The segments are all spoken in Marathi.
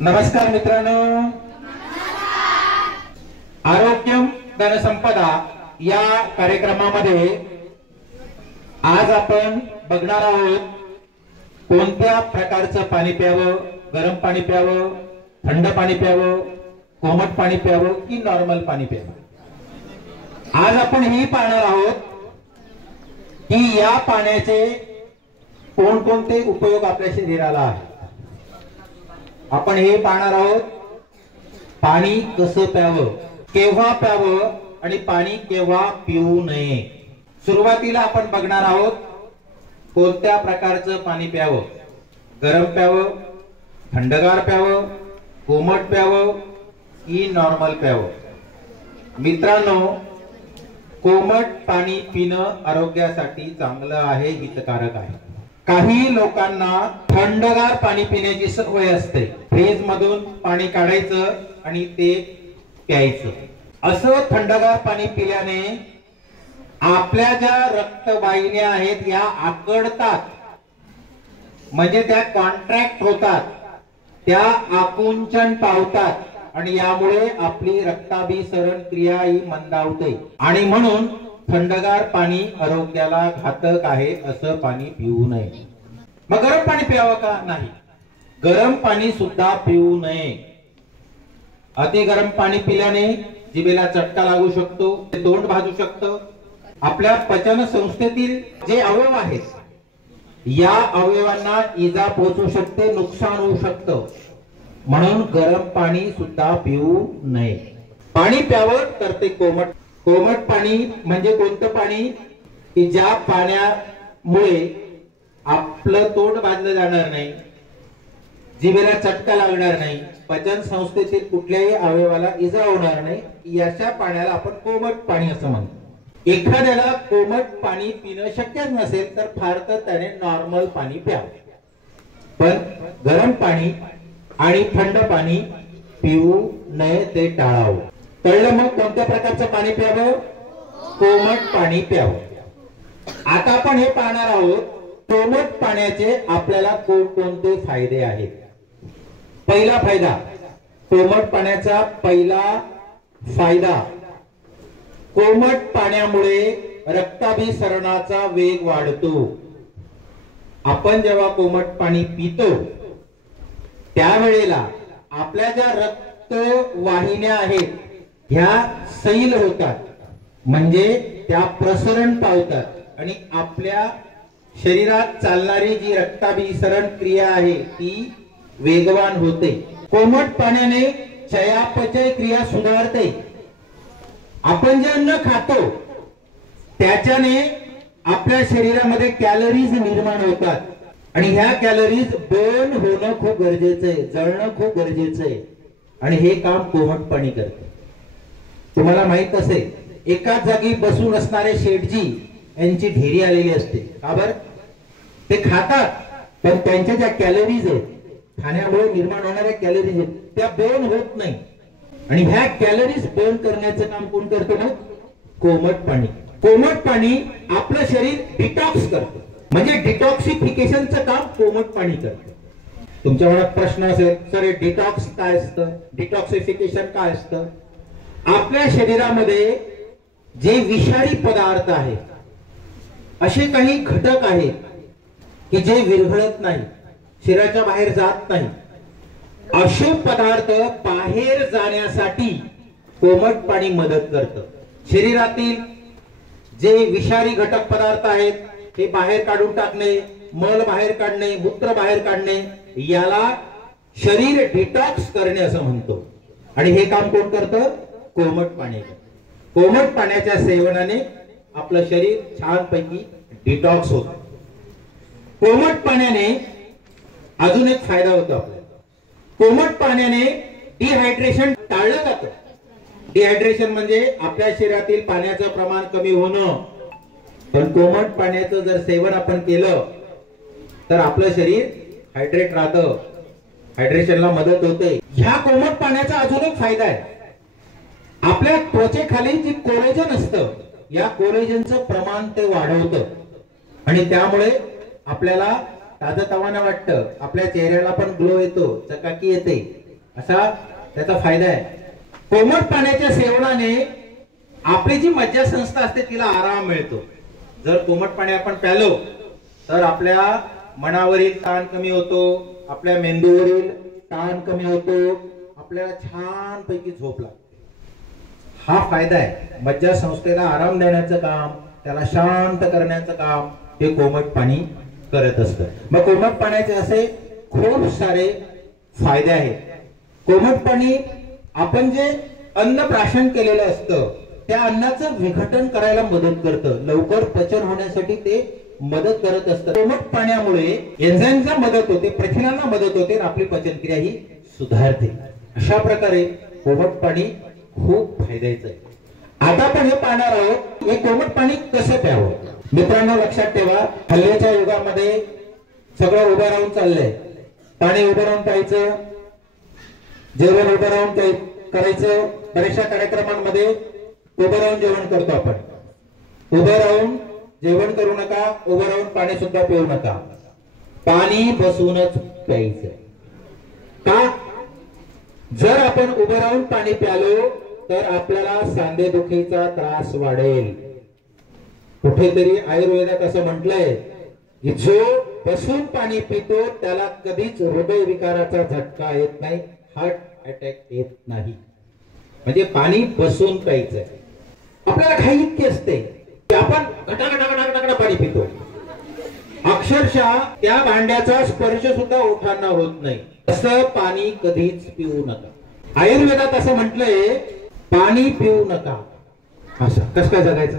नमस्कार मित्रांनो, आरोग्यम धनसंपदा या कार्यक्रमामध्ये आज आपण बघणार आहोत कोणत्या प्रकारचं पाणी प्यावं, गरम पाणी प्यावं, थंड पाणी प्यावं, कोमट पाणी प्यावं की नॉर्मल पाणी प्यावं। आज आपण हे पाहणार आहोत की या पाण्याचे कोणकोणते उपयोग आपल्या शरीराला आहेत। आपण हे पाहणार आहोत पाणी कसं प्यावं, केव्हा प्यावं आणि पाणी केव्हा पिऊ नये। सुरुवातीला आपण बघणार आहोत कोणत्या प्रकारचं पाणी प्यावं, गरम प्यावं, थंडगार प्यावं, कोमट प्यावं की नॉर्मल प्यावं। मित्रांनो, कोमट पाणी पिणं आरोग्यासाठी चांगलं आहे, हितकारक आहे। काही लोकांना थंडगार पाणी पिण्याची सवय असते, फ्रीज मधून पाणी काढायचं आणि ते प्यायचं। असं थंडगार पाणी पिल्याने आपल्या ज्या रक्तवाहिन्या आहेत या आकडतात, म्हणजे त्या कॉन्ट्रॅक्ट होतात, त्या आकुंचन पावतात आणि यामुळे आपली रक्ताभिसरण क्रिया ही मंदावते आणि म्हणून थंडगार पाणी आरोग्याला घातक आहे, असं पाणी पिऊ नये। मग गरम पाणी प्यावं का? नाही, गरम पाणी सुद्धा पिऊ नये। अति गरम पाणी पिल्याने जिभेला चटका लागू शकतो, तोंड भाजू शकतं, आपल्या पचन संस्थेतील जे अवयव आहेत या अवयवांना इजा पोहोचू शकते, नुकसान होऊ शकतं, म्हणून गरम पाणी सुद्धा पिऊ नये। पाणी प्यावं तर ते कोमट पाणी म्हणजे कोणतं पाणी की ज्या पाण्यामुळे आपलं तोंड भाजलं जाणार नाही, जिभेला चटका लागणार नाही, पचन संस्थेतील कुठल्याही अवयवाला इजा होणार नाही, अशा पाण्याला आपण कोमट पाणी असं म्हणतो। एखाद्याला कोमट पाणी पिणं शक्यच नसेल तर फार तर त्याने नॉर्मल पाणी प्यावं, पण गरम पाणी आणि थंड पाणी पिऊ नये, ते टाळावं। कळलं? मग कोणत्या प्रकारचं पाणी प्यावं? कोमट पाणी प्यावं। आता आपण हे पाहणार आहोत कोमट पाण्याचे आपल्याला कोणकोणते फायदे आहेत। पहिला फायदा, कोमट पाण्याचा पहिला फायदा, कोमट पाण्यामुळे रक्ताभिसरणाचा वेग वाढतो। आपण जेव्हा कोमट पाणी पितो त्यावेळेला आपल्या ज्या रक्तवाहिन्या आहेत ह्या सैल होतात, म्हणजे त्या प्रसरण पावतात आणि आपल्या शरीरात चालणारी जी रक्ताभिसरण क्रिया आहे ती वेगवान होते। कोमट पाण्याने चयापचय क्रिया सुधारते। आपण जे अन्न खातो त्याच्याने आपल्या शरीरामध्ये कॅलरीज निर्माण होतात आणि ह्या कॅलरीज बर्न होणं खूप गरजेचं आहे, जळणं खूप गरजेचं आहे आणि हे काम कोमट पाणी करते। तुम्हाला माहित असेल, एकाच जागी बसून असणारे शेठजी यांची ढेरी आलेली असते। का बरं? ते खातात पण त्यांच्या ज्या कॅलरीज आहेत, खाण्यामुळे निर्माण होणाऱ्या कॅलरीज आहेत, त्या बर्न होत नाही आणि ह्या कॅलरीज बर्न करण्याचं काम कोण करतो? मग कोमट पाणी। कोमट पाणी आपलं शरीर डिटॉक्स करतं, म्हणजे डिटॉक्सिफिकेशनचं काम कोमट पाणी करतं। तुमच्या मनात प्रश्न असेल, सर हे डिटॉक्स काय असतं, डिटॉक्सिफिकेशन काय असतं? आपल्या शरीरामध्ये जे विषारी पदार्थ आहेत, असे काही घटक आहेत की जे विरघळत नाही, शरीराच्या बाहेर जात नाही, असे पदार्थ बाहेर जाण्यासाठी कोमट पाणी मदत करतं। शरीरातील जे विषारी घटक पदार्थ आहेत ते बाहेर काढून टाकणे, मल बाहेर काढणे, मूत्र बाहेर काढणे, याला शरीर डिटॉक्स करणे असं म्हणतो आणि हे काम कोण करतं? कोमट पाणी। कोमट पाण्याच्या सेवनाने आपलं शरीर छानपैकी डिटॉक्स होतं। कोमट पाण्याने अजून एक फायदा होतो आपल्याला, कोमट पाण्याने डिहायड्रेशन टाळलं जातं। डिहायड्रेशन म्हणजे आपल्या शरीरातील पाण्याचं प्रमाण कमी होणं, पण कोमट पाण्याचं जर सेवन आपण केलं तर आपलं शरीर हायड्रेट राहतं, हायड्रेशनला मदत होते। ह्या कोमट पाण्याचा अजून एक फायदा आहे, आपल्या त्वचेखाली जी कोलेजन असतं या कोलेजनचं प्रमाण ते वाढवतं आणि त्यामुळे आपल्याला ताजतवानं वाटतं, आपल्या चेहऱ्याला पण ग्लो येतो, चकाकी येते असा त्याचा फायदा आहे. कोमट पाण्याच्या सेवनाने आपली जी मज्जासंस्था असते तिला आराम मिळतो. जर कोमट पाणी आपण प्यालो तर आपल्या मनावरील ताण कमी होतो, आपल्या मेंदूवरील ताण कमी होतो, आपल्याला छान पैकी झोप लागते. हा फायदा आहे. मज्जासंस्थेला आराम देण्याचं काम, त्याला शांत करण्याचं काम हे कोमट पाणी करत असतं. मग कोमट पाण्याचे असे खूप सारे फायदे आहेत. कोमट पाणी आपण जे अन्न प्राशन केलेलं असतं त्या अन्नाचं विघटन करायला मदत करतं, लवकर पचन होण्यासाठी ते मदत करत असतं. कोमट पाण्यामुळे एन्झाईमला मदत होते, प्रथिनांना मदत होते आणि आपली पचनक्रिया ही सुधारते. अशा प्रकारे कोमट पाणी खूप फायद्याचं आहे. आता आपण हे पाहणार आहोत हे कोमट पाणी कसं प्यावं. मित्रांनो लक्षात ठेवा, हल्लीच्या युगामध्ये सगळं उभं राहून चाललंय. पाणी उभं राहून प्यायचं, जेवण उभं राहून करायचं. बऱ्याचशा कार्यक्रमांमध्ये उभं राहून जेवण करतो आपण. उभं राहून जेवण करू नका, उभं राहून पाणी सुद्धा पिऊ नका. पाणी बसूनच प्यायचं. का? जर आपण उभं राहून पाणी प्यालो तर आपल्याला सांधेदुखीचा त्रास वाढेल. कुठेतरी आयुर्वेदात असं म्हटलंय की जो बसून पाणी पितो त्याला कधीच हृदय विकाराचा झटका येत नाही, हार्ट अटॅक येत नाही. म्हणजे पाणी बसून प्यायचं. आपल्याला घाई इतकी असते की आपण गटागटा पाणी पितो, अक्षरशः त्या भांड्याचा स्पर्श सुद्धा ओठांना होत नाही. असं पाणी कधीच पिऊ नका. आयुर्वेदात असं म्हटलंय पाणी पिऊ नका. असं कसं काय जगायचं?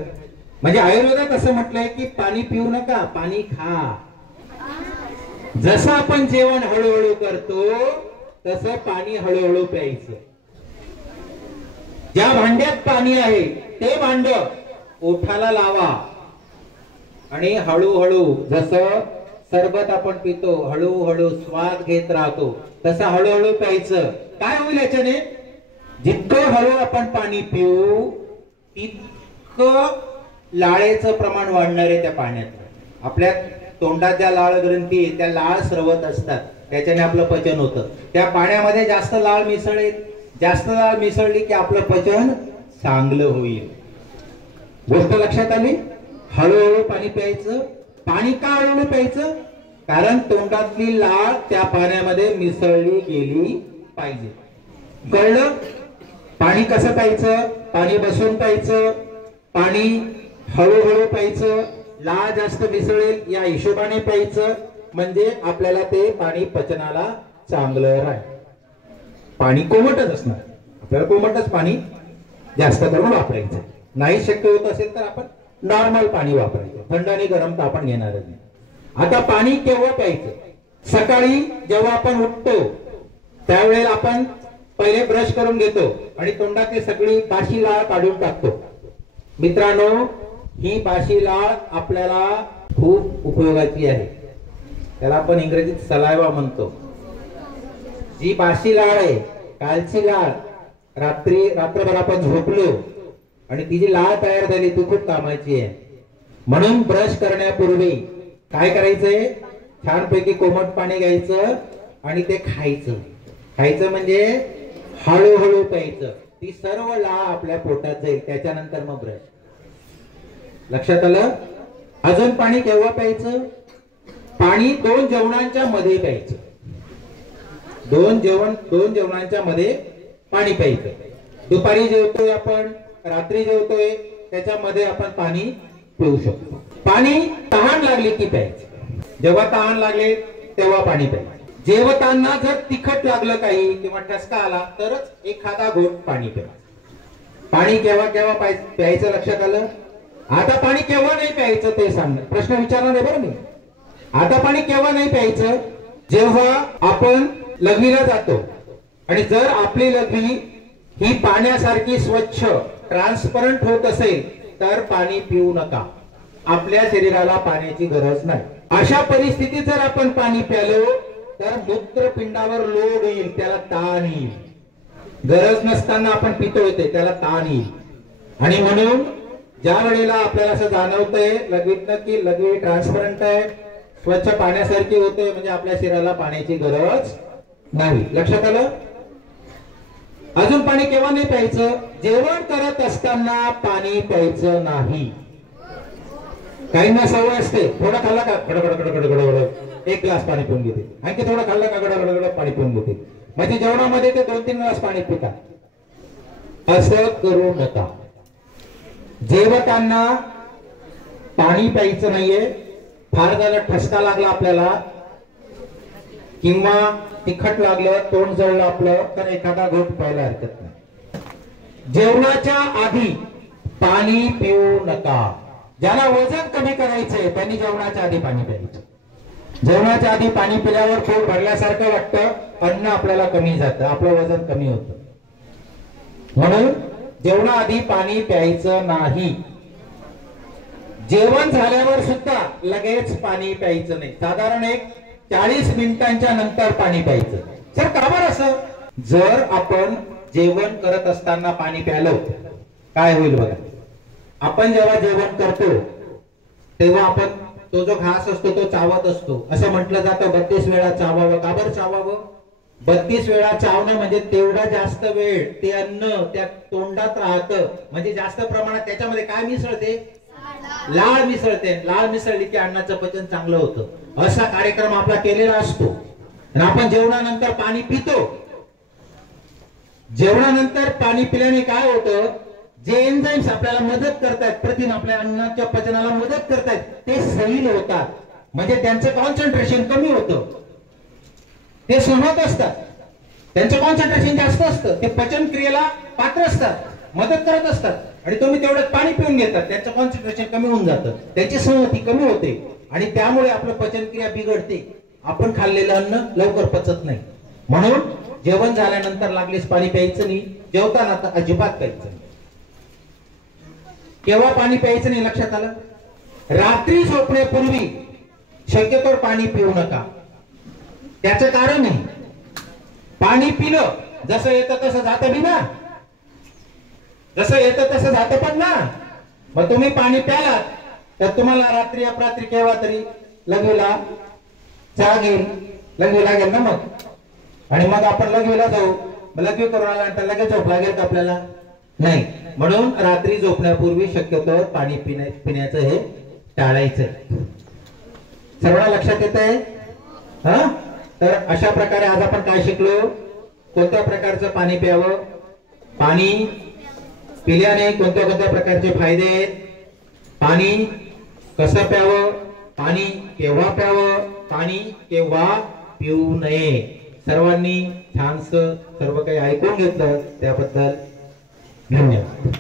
म्हणजे आयुर्वेदात असं म्हटलंय की पाणी पिऊ नका, पाणी खा. जसं आपण जेवण हळूहळू करतो तसं पाणी हळूहळू प्यायचं. ज्या भांड्यात पाणी आहे ते भांड ओठाला लावा आणि हळूहळू, जसं सरबत आपण पितो हळूहळू स्वाद घेत राहतो तसं हळूहळू प्यायचं. काय होईल याच्याने? जितकं हळू आपण पाणी पिऊ तितकं लाळेचं प्रमाण वाढणार आहे त्या पाण्यात. आपल्या तोंडात ज्या लाळ ग्रंथी त्या लाळ स्रवत असतात, त्याच्याने आपलं पचन होतं. त्या पाण्यामध्ये जास्त लाळ मिसळेल, जास्त लाळ मिसळली की आपलं पचन चांगलं होईल. गोष्ट लक्षात आली? हळूहळू पाणी प्यायचं. पाणी का हळूहळू प्यायचं? कारण तोंडातली लाळ त्या पाण्यामध्ये मिसळली गेली पाहिजे. कळलं? पाणी कसं प्यायचं? पाणी बसून प्यायचं, पाणी हळूहळू प्यायचं, लाळ जास्त मिसळेल या हिशोबाने प्यायचं, म्हणजे आपल्याला ते पाणी पचनाला चांगलं राहील. पाणी कोमटच असणार, आपल्याला कोमटच पाणी जास्त करून वापरायचं. नाही शक्य होत असेल तर आपण नॉर्मल पाणी वापरायचं, थंड आणि गरम तर आपण घेणारच नाही. आता पाणी केव्हा प्यायचं? सकाळी जेव्हा आपण उठतो त्यावेळेला आपण पहिले ब्रश करून घेतो आणि तोंडातली सगळी बाशी लाळ काढून टाकतो. मित्रांनो, ही बाशी लाळ आपल्याला खूप उपयोगाची आहे. त्याला आपण इंग्रजीत सलायवा म्हणतो. जी बाशी लाळ आहे, कालची लाळ, रात्रभर आपण झोपलो आणि ती जी लाळ तयार झाली ती खूप कामाची आहे. म्हणून ब्रश करण्यापूर्वी काय करायचंय? छानपैकी कोमट पाणी घ्यायचं आणि ते खायचं. खायचं म्हणजे हळूहळू प्यायचं. ती सर्व लाळ आपल्या पोटात जाईल, त्याच्यानंतर मग ब्रश. लक्षात आलं? अजून पाणी केव्हा प्यायचं? पाणी 2 जेवणांच्या मध्ये प्यायचं. 2 जेवणांच्या मध्ये पाणी प्यायचं. दुपारी जेवतोय आपण, रात्री जेवतोय, त्याच्यामध्ये आपण पाणी पिऊ शकतो. पाणी तहान लागली की प्यायचं. जेव्हा तहान लागले तेव्हा पाणी प्यायचं. जेवताना जर तिखट लागलं काही किंवा ठसका आला तरच एखादा घोट पाणी प्यायचं. पाणी केव्हा केव्हा प्यायचं लक्षात आलं? आता पाणी केव्हा नाही प्यायचं ते सांगणार, प्रश्न विचारणार आहे बरं मी. आता पाणी केव्हा नाही प्यायचं? जेव्हा आपण लघवीला जातो आणि जर आपली लघवी ही पाण्यासारखी स्वच्छ ट्रान्सपरंट होत असेल तर पाणी पिऊ नका. आपल्या शरीराला पाण्याची गरज नाही. अशा परिस्थितीत जर आपण पाणी प्यालो तर मूत्रपिंडावर लोड येईल, त्याला ताण येईल. गरज नसताना आपण पितोय त्याला ताण येईल. आणि म्हणून ज्या वेळेला आपल्याला असं जाणवतंय लघवीतनं की लघवी ट्रान्सपरंट आहे, स्वच्छ पाण्यासारखी होते, म्हणजे आपल्या शरीराला पाण्याची गरज नाही. लक्षात आलं? अजून पाणी केव्हा नाही प्यायचं? जेवण करत असताना पाणी प्यायचं नाही. काहींना सवय असते, थोडा खाल्ला का गडगड एक ग्लास पाणी पिऊन घेते, आणखी थोडा खाल्ला का गडगड पाणी पिऊन घेते, म्हणजे जेवणामध्ये ते 2-3 ग्लास पाणी पितात. असं करू नका. जेवताना पाणी प्यायचं नाहीये. फार झालं ठसका लागला आपल्याला किंवा तिखट लागलं, तोंड जळलं आपलं, तर एखादा घोट प्यायला हरकत नाही. जेवणाच्या आधी पाणी पिऊ नका. ज्याला वजन कमी करायचंय त्यांनी जेवणाच्या आधी पाणी प्यायचं. जेवणाच्या आधी पाणी पिल्यावर पोट भरल्यासारखं वाटतं, अन्न आपल्याला कमी जातं, आपलं वजन कमी होतं. म्हणून जेवणाआधी पाणी प्यायचं नाही. जेवण झाल्यावर सुद्धा लगेच पाणी प्यायचं नाही. साधारण एक 40 मिनिटांच्या नंतर पाणी प्यायचं. सर का बरं असं? जर आपण जेवण करत असताना पाणी प्यायलं काय होईल बघा. आपण जेव्हा जेवण करतो तेव्हा आपण तो जो घास असतो तो चावत असतो. असं म्हटलं जातं 32 वेळा चावावं. का बरं चावावं? 32 वेळा चावणं म्हणजे तेवढा जास्त वेळ ते अन्न त्या तोंडात राहतं, म्हणजे जास्त प्रमाणात त्याच्यामध्ये काय मिसळते? लाळ मिसळते. लाळ मिसळली की अन्नाचं पचन चांगलं होतं. असा कार्यक्रम आपला केलेला असतो. आणि आपण जेवणानंतर पाणी पितो. जेवणानंतर पाणी पिल्याने काय होतं? जे एन्झाइम्स आपल्याला मदत करतात, प्रथिन आपल्या अन्नाच्या पचनाला मदत करतात, ते सैल होतात, म्हणजे त्यांचं कॉन्सन्ट्रेशन कमी होतं. ते सहमत असतात, त्यांचं कॉन्सन्ट्रेशन जास्त असतं, ते पचन क्रियेला पात्र असतात, मदत करत असतात. आणि तुम्ही तेवढं पाणी पिऊन घेतात, त्यांचं कॉन्सन्ट्रेशन कमी होऊन जातं, त्यांची सहमती कमी होते आणि त्यामुळे आपलं पचन क्रिया बिघडते. आपण खाल्लेलं अन्न लवकर पचत नाही. म्हणून जेवण झाल्यानंतर लागलीच पाणी प्यायचं नाही. जेवताना तर अजिबात प्यायचं नाही. केव्हा पाणी प्यायचं नाही लक्षात आलं? रात्री झोपण्यापूर्वी शक्यतो पाणी पिऊ नका. त्याचं कारण आहे, पाणी पिलं जसं येतं तसं जातं बी ना, जसं येतं तसं जातं पण ना. मग तुम्ही पाणी प्यालात तर तुम्हाला रात्री अपरात्री केव्हा तरी लघवीला चहा घेईल, लघवी लागेल ना मग, आणि मग आपण लघवीला जाऊ. लघवी करून आल्यानंतर लगेच झोप लागेल का आपल्याला? नाही. म्हणून रात्री झोपण्यापूर्वी शक्यतो पाणी पिण्याचं हे टाळायचं. सर्वांना लक्षात येत आहे? हा, तर अशा प्रकारे आज आपण काय शिकलो? कोणत्या प्रकारचं पाणी प्यावं, पाणी पिल्याने कोणत्या कोणत्या प्रकारचे फायदे आहेत, पाणी कसं प्यावं, पाणी केव्हा प्यावं, पाणी केव्हा पिऊ नये. सर्वांनी छानसं सर्व काही ऐकून घेतलं त्याबद्दल धन्यवाद.